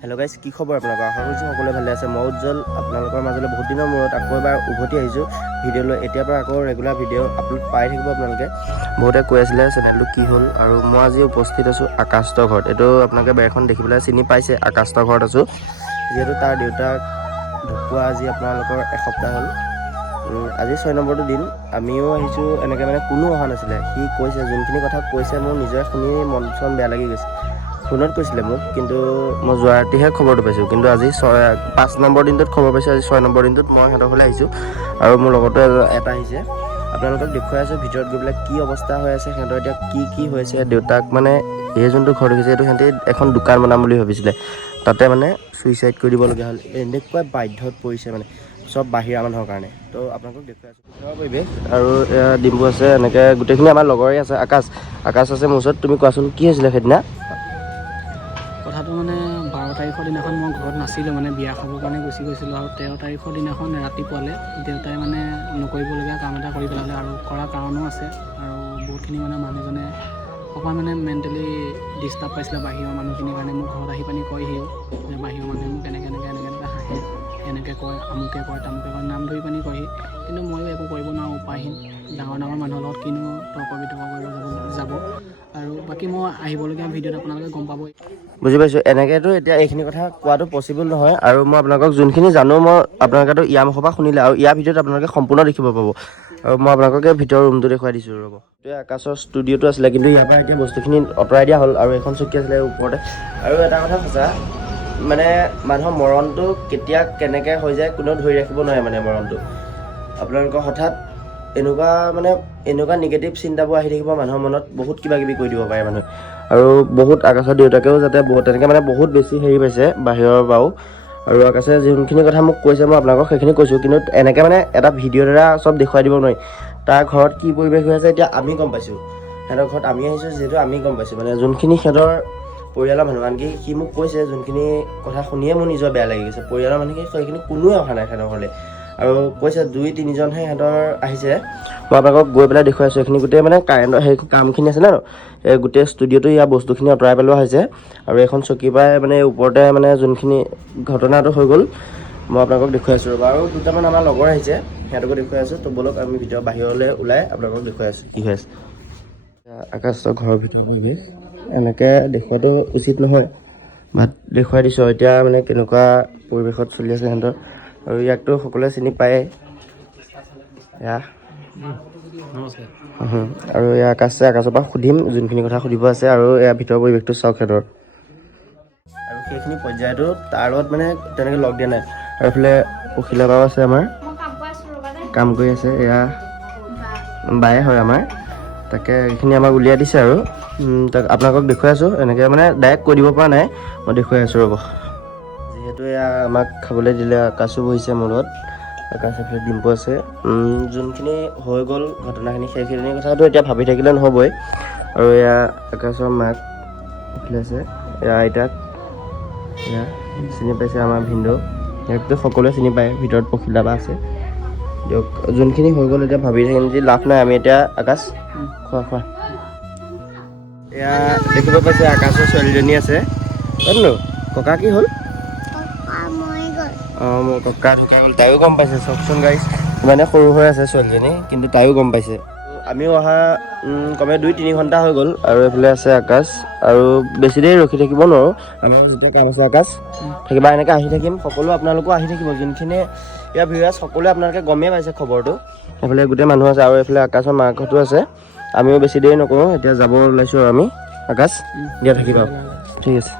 Hello' guys, কি খবৰ আপোনালোকৰ? আশা কৰিছোঁ সকলোৱে ভালে আছে। মই উজ্জ্বল আপোনালোকৰ মাজলৈ বহুত দিনৰ মূৰত আকৌ এবাৰ উভতি আহিছোঁ ভিডিঅ'লৈ। এতিয়াৰ পৰা আকৌ ৰেগুলাৰ ভিডিঅ' আপলোড পাই থাকিব আপোনালোকে। বহুতে কৈ আছিলে চেনেলটো কি হ'ল, আৰু মই আজি উপস্থিত আছোঁ আকাশৰ ঘৰত। এইটো আপোনালোকে বেৰখন দেখি পেলাই চিনি পাইছে, আকাশৰ ঘৰত আছোঁ। যিহেতু তাৰ দেউতাক ঢুকুৱা আজি আপোনালোকৰ এসপ্তাহ হ'ল। আজি 6 নম্বৰটো দিন। আমিও আহিছোঁ এনেকৈ, মানে কোনো অহা নাছিলে। সি কৈছে, যোনখিনি কথা কৈছে মোৰ নিজৰে শুনি মন চন বেয়া লাগি গৈছে। ফোনত কৈছিলে মোক, কিন্তু মই যোৱা ৰাতিহে খবৰটো পাইছোঁ। কিন্তু আজি 5 নম্বৰ দিনটোত খবৰ পাইছোঁ। আজি 6 নম্বৰ দিনটোত মই সিহঁতৰ ঘৰলৈ আহিছোঁ, আৰু মোৰ লগতো এটা আহিছে। আপোনালোকক দেখুৱাই আছোঁ ভিতৰত গৈ পেলাই কি অৱস্থা হৈ আছে, সিহঁতৰ এতিয়া কি হৈছে। দেউতাক মানে এই যোনটো ঘৰ দেখিছে, এইটো সিহঁতি এখন দোকান বনাম বুলি ভাবিছিলে, তাতে মানে চুইচাইড কৰি দিবলগীয়া হ'ল। এনেকুৱা বাধ্যত পৰিছে মানে, চব বাহিৰা মানুহৰ কাৰণে। তো আপোনালোকক দেখুৱাই আছোঁ ভিতৰৰ পৰিৱেশ। আৰু ডিম্বু আছে, এনেকৈ গোটেইখিনি আমাৰ লগৰে আছে। আকাশ আছে মোৰ ওচৰত। তুমি কোৱাচোন কি হৈছিলে সেইদিনা? কথাটো মানে 12 তাৰিখৰ দিনাখন মই ঘৰত নাছিলোঁ, মানে বিয়া খাবৰ কাৰণে গুচি গৈছিলোঁ। আৰু 13 তাৰিখৰ দিনাখন ৰাতিপুৱালে দেউতাই মানে নকৰিবলগীয়া কাম এটা কৰি পেলালে, আৰু কৰা কাৰণো আছে। আৰু বহুতখিনি মানে মানুহজনে অকণমান মানে মেণ্টেলি ডিষ্টাৰ্ব পাইছিলে বাহিৰৰ মানুহখিনিৰ কাৰণে। মোক ঘৰত আহি পানি কয়হিও যে বাহিৰৰ মানুহে মোক এনেকৈ হাঁহে, এনেকৈ কয়, আমুকে কয়, তামুকে কয়, নাম ধৰি পানি কয়হি। কিন্তু ময়ো একো কৰিব নোৱাৰোঁ, উপায়হীন। ডাঙৰ মানুহৰ লগত কিনো তৰ্ক বিতৰ্ক কৰিব যাব। আৰু বাকী মই আহিবলগীয়া ভিডিঅ'ত আপোনালোকে গম পাব। বুজি পাইছোঁ। এনেকৈতো এতিয়া এইখিনি কথা কোৱাটো পচিবল নহয়। আৰু মই আপোনালোকক যোনখিনি জানো, মই আপোনালোকেতো ইয়াৰ মুখৰ পৰা শুনিলে, আৰু ইয়াৰ ভিডিঅ'ত আপোনালোকে সম্পূৰ্ণ দেখিব পাব। আৰু মই আপোনালোকে ভিতৰৰ ৰুমটো দেখুৱাই দিছোঁ ৰ'ব। এইটোৱে আকাশৰ ষ্টুডিঅ'টো আছিলে, কিন্তু ইয়াৰ পৰা এতিয়া বস্তুখিনি আঁতৰাই দিয়া হ'ল। আৰু এখন চকী আছিলে ওপৰতে। আৰু এটা কথা সঁচা, মানে মানুহৰ মৰণটো কেতিয়া কেনেকৈ হৈ যায় কোনেও ধৰি ৰাখিব নোৱাৰে। মানে মৰণটো আপোনালোকৰ হঠাৎ এনেকুৱা নিগেটিভ চিন্তাবোৰ আহি থাকিব মানুহৰ মনত, বহুত কিবা কিবি কৰি দিব পাৰে মানুহে। আৰু বহুত আকাশৰ দেউতাকেও যাতে তেনেকৈ মানে বহুত বেছি হেৰি পাইছে বাহিৰৰ পৰাও। আৰু আকাশে যোনখিনি কথা মোক কৈছে, মই আপোনালোকক সেইখিনি কৈছোঁ। কিন্তু এনেকৈ মানে এটা ভিডিঅ'ৰ দ্বাৰা চব দেখুৱাই দিব নোৱাৰি। তাৰ ঘৰত কি পৰিৱেশ হৈ আছে এতিয়া আমি গম পাইছোঁ। সিহঁতৰ ঘৰত আমি আহিছোঁ যিহেতু আমি গম পাইছোঁ, মানে যোনখিনি সিহঁতৰ পৰিয়ালৰ মানুহ। আনকি সি মোক কৈছে যোনখিনি কথা শুনিয়ে মোৰ নিজৰ বেয়া লাগি গৈছে। পৰিয়ালৰ মানুহখিনি সেইখিনি কোনোৱে অহা নাই সিহঁতৰ ঘৰলৈ। আৰু কৈছে 2-3জনহে সিহঁতৰ আহিছে। মই আপোনালোকক গৈ পেলাই দেখুৱাইছোঁ। এইখিনি গোটেই মানে কাৰেণ্টৰ সেই কামখিনি আছে ন, এই গোটেই ষ্টুডিঅ'টো ইয়াৰ বস্তুখিনি আঁতৰাই পেলোৱা হৈছে। আৰু এখন চকী পাই মানে ওপৰতে মানে যোনখিনি ঘটনাটো হৈ গ'ল, মই আপোনালোকক দেখুৱাই আছোঁ ৰ'ব। আৰু দুটামান আমাৰ লগৰ আহিছে, সিহঁতকো দেখুৱাই আছোঁ। তো ব'লক আমি ভিতৰৰ বাহিৰলৈ ওলাই আপোনালোকক দেখুৱাই আছোঁ কি হৈ আছে। আকাশৰ ঘৰৰ ভিতৰৰ পৰিৱেশ এনেকৈ দেখুৱাটো উচিত নহয়, বাট দেখুৱাই দিছোঁ। এতিয়া মানে কেনেকুৱা পৰিৱেশত চলি আছে সিহঁতৰ। আৰু ইয়াকতো সকলোৱে চিনি পায়েই, এয়া আৰু এয়া আকাশৰ পৰা সুধিম যোনখিনি কথা সুধিব আছে। আৰু এয়া ভিতৰৰ পৰিৱেশটো চাওক সিহঁতৰ। আৰু সেইখিনি পৰ্যায়তো তাৰ লগত মানে তেনেকৈ লগ দিয়া নাই। আৰু এইফালে পখিলা বাও আছে, আমাৰ কাম কৰি আছে। এয়া বায়ে হয় আমাৰ। তাকে এইখিনি আমাক উলিয়াই দিছে। আৰু তাক আপোনালোকক দেখুৱাই আছোঁ। এনেকৈ মানে ডাইৰেক্ট কৈ দিব পৰা নাই, মই দেখুৱাই আছোঁ ৰ'ব। যিহেতু এয়া আমাক খাবলৈ দিলে, আকাশো বহিছে মোৰ লগত। আকাশ এইফালে ডিম্পু আছে। যোনখিনি হৈ গ'ল ঘটনাখিনি, সেইখিনি কথাটো এতিয়া ভাবি থাকিলে নহ'বই। আৰু এয়া আকাশৰ মাক এইফালে আছে, এয়া আইতাক, এয়া চিনি পাইছে আমাৰ ভিনদেউ। ইয়াকতো সকলোৱে চিনি পায়। ভিতৰত পখিলা বা আছে। দিয়ক, যোনখিনি হৈ গ'ল এতিয়া ভাবি থাকি যদি লাভ নাই। আমি এতিয়া আকাশ খোৱা এয়া দেখিব পাইছে আকাশৰ ছোৱালীজনী আছে। জানো ককা কি হ'ল? অঁ, মোৰ ককা ঢুকাই গ'ল। তাইও গম পাইছে। চাওকচোন গাইজ, ইমানে সৰু হৈ আছে ছোৱালীজনী, কিন্তু তাইও গম পাইছে। আমিও অহা কমে 2-3 ঘণ্টা হৈ গ'ল। আৰু এইফালে আছে আকাশ। আৰু বেছি দেৰি ৰখি থাকিব নোৱাৰোঁ, আমাৰ যেতিয়া কাম আছে। আকাশ থাকিবা, এনেকৈ আহি থাকিম। সকলো আপোনালোকো আহি থাকিব, যোনখিনি ইয়াৰ ভিউৱাৰ্ছ সকলোৱে আপোনালোকে গমেই পাইছে খবৰটো। এইফালে গোটেই মানুহ আছে। আৰু এইফালে আকাশৰ মাকহঁতো আছে। আমিও বেছি দেৰি নকৰোঁ, এতিয়া যাব ওলাইছোঁ। আৰু আমি আকাশ দিয়া থাকিবা, ঠিক আছে।